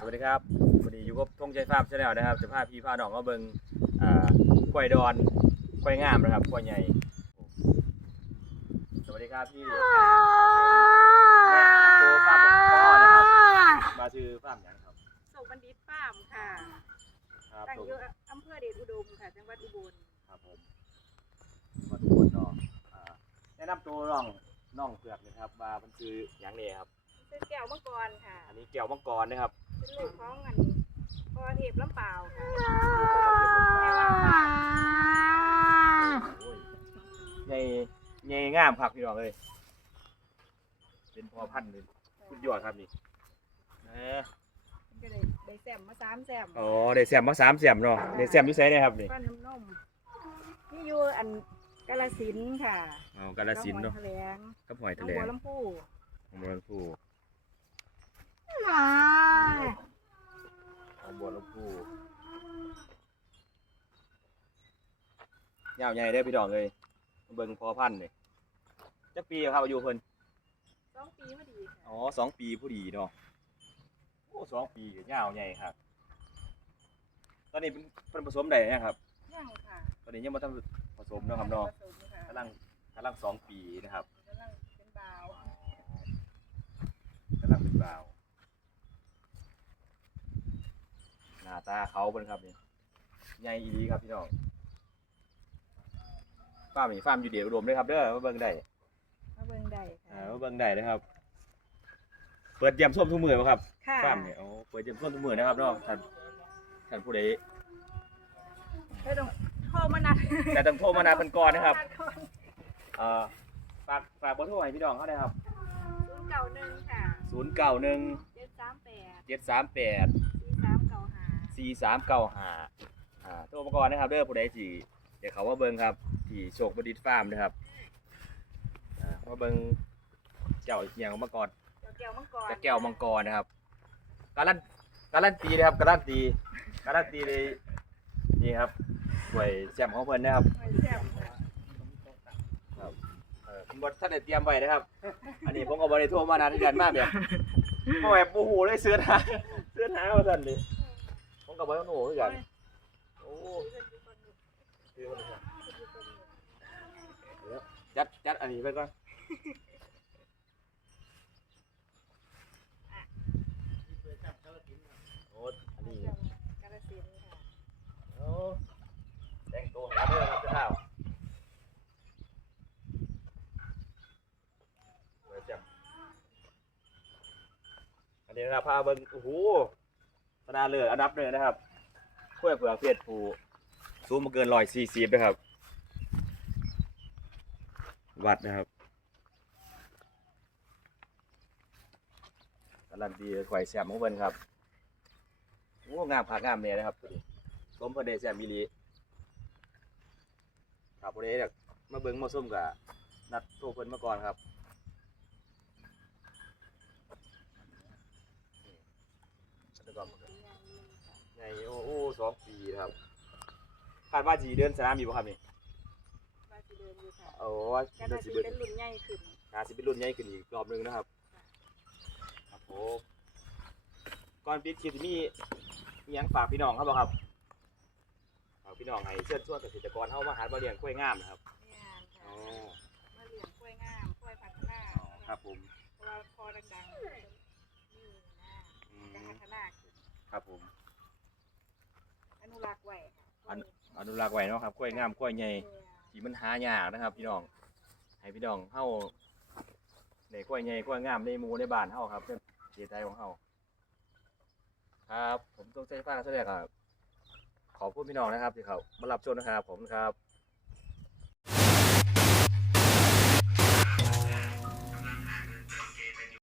สวัสดีครับวันนี้อยู่กับธงใจฟาร์มชาแนลนะครับจะพาพี่พาน้องมาเบิ่งอ่าควายดอนควายงามนะครับควายใหญ่ สวัสดีครับพี่แม่ตัวฟาร์มพ่อนะครับมาชื่อฟาร์มหยังครับส่งบัณฑิตฟาร์มค่ะ ครับตั้งผมอยู่อำเภอเดชอุดมค่ะ จังหวัดอุบล ครับผมมาทุกคนเนาะอ่าแนะนำตัวน้องน้องเผือกนะครับว่ามันคือหยังเนี่ยครับเป็นแก้วมังกรค่ะ อันนี้แก้วมังกรนะครับ เป็นลูกของอันพ่อเทพลำเปล่าค่ะโอ้ยใหญ่ใหญ่งามครับพี่น้องเลยเป็นพอพันธุ์เลยสุดยอดครับนี่เอ้อก็ได้ได้แซมมาสามแซมอ๋อได้แซมมาสามแซมเนาะได้แซมอยู่ไสเนี่ยครับนี่ฟันน้ำนมนี่อยู่อันกาลสินธุ์ค่ะอ๋อกาฬสินธุ์เนาะแถลงกับหอยน้อทะงเลบัวลำพูของบัวลำพูของบั วลำพูยาวใหญ่ได้อพี่น้องเลยเบิ่งพอพันธุ์เลยจักปีครับอายุเพิ่นสองปีพอดีค่ะอ๋อสองปีผู้ดีเนาะโอ้สองปีก็ยาวใหญ่ครับ ตอนนี้เป็นเป็นผสมได้นะครับยังค่ะตอนนี้ยังมาทำผสมเนาะครับเนาะผสมค่ะกำลังกำลังสองปีนะครับกำลังเป็นบ่าวกำลังเป็นบ่าว น้าตาเขาเป็นครับนี่ใหญ่ดีครับพี่น้องฟาร์มนี่ฟาร์มอยู่เดียวรวมเลยครับเด้อมาเบิ่งได้มาเบิ่งได้อ่าค่ะเบิ่งได้นะครับ เปิดเยี่ยมส้มทุ่มือไหมครับ ค่ะฟาร์มเนี่ยโอ้เปิดเยี่ยมส้มทุ่มือนะครับน้องท่านท่านผู้ใดแต่ต้องโทรมานัดแต่ต้องโทรมานาเป็นก่อนนะครับอนเอ่อฝากฝากเบอร์โทรให้พี่น้องเขาได้ครับศูนย์เก่าหนึ่งค่ะศูนย์เก่าหนึ่งเจ็ดสามแปดเจ็ดสามแปด สี่สามเก้าห้าอ่าโทรมาก่อนนะครับเด้อผู้ใดสิเดี๋ยวเขาว่าเบิ่งครับที่โชคบดิษฐ์ฟาร์มนะครับอ่ามาเบิ่งเจ้าเอียงมาก่อนเจ้าแก้วมังกรจะแก้วมังกรนะครับการันการันตีนะครับการันตีการันตีเลยนี่ครับหวยแซมของเพิ่นนะครับไม่แซ่บค่ะเออผมบท่านได้เตรียมไว้นะครับ อันนี้ผมก็บริโทรมานานที่กันมากแบบโอ้ยปูหูเลยเสื้อหาเสื้อหาว่าสั่นดิ กับบริโทรคือกันโอ้ซื้อมาเลยครับเดี๋ยวจัดจัดอันนี้ไปก่อนโอ้อันนี้กาลสินธุ์ค่ะโอ้แต่งตัวหาเด้อครับเจ้าข้าวไว้แจ่มอันนี้นะครับพาเบิ่งโอ้โห ชนะเลิศอันดับหนึ่งนะครับเพื่อเผื่อเพศผู้สูงมาเกินร้อยสี่สิบนะครับ วัดนะครับกำลังดีไข่แซมของเพิ่นครับโอ้งามผักงามเนี่ยนะครับตัวนี้สมพระเดชแซมมิลีครับพอดีเด็กมาเบิ้งมาส้มกับนัดโทรเพิ่นมาก่อนครับ นี่แล้วก็ไงโอ้โอ้สองปีครับคาดว่าจีเดินสนามอยู่บ่ครับนี่มาสิเดินอยู่ค่ะโอ้ว่ากาลเดินสิสินเดินธุ์เป็นรุ่นใหญ่ขึ้นการสิเป็นรุ่นใหญ่ขึ้นอีกรอบหนึงนะครับ ครับผมก่อนปิดคลิปมีมีหยังฝากพี่น้องครับบ่ครับฝากพี่น้องให้เชิญชวนเกษตรกรเข้ามาหาบ่เลี้ยงกล้วยงามนะครับงานค่ะอ๋อมาเลี้ยงกล้วยงามกล้วยพัฒนาครับผม เพราะว่าพอดังๆนี่นะ อื จะ ม พัฒนาขึ้น ครับผม อนุรักษ์ไว้ค่ะอนุรักษ์ไว้เนาะครับกล้วยงามกล้วยใหญ่เออที่มันหายากนะครับ พี่น้อง ให้พี่น้องเฮาในกล้วยใหญ่กล้วยงามในหมู่ในบ้านเฮาครับเป็นประเทศไทยของเฮาครับ ผมต้องใช้ฟ้าแสดงครับขอบคุณพี่น้องนะครับที่เขามารับชมนะครับผมครับ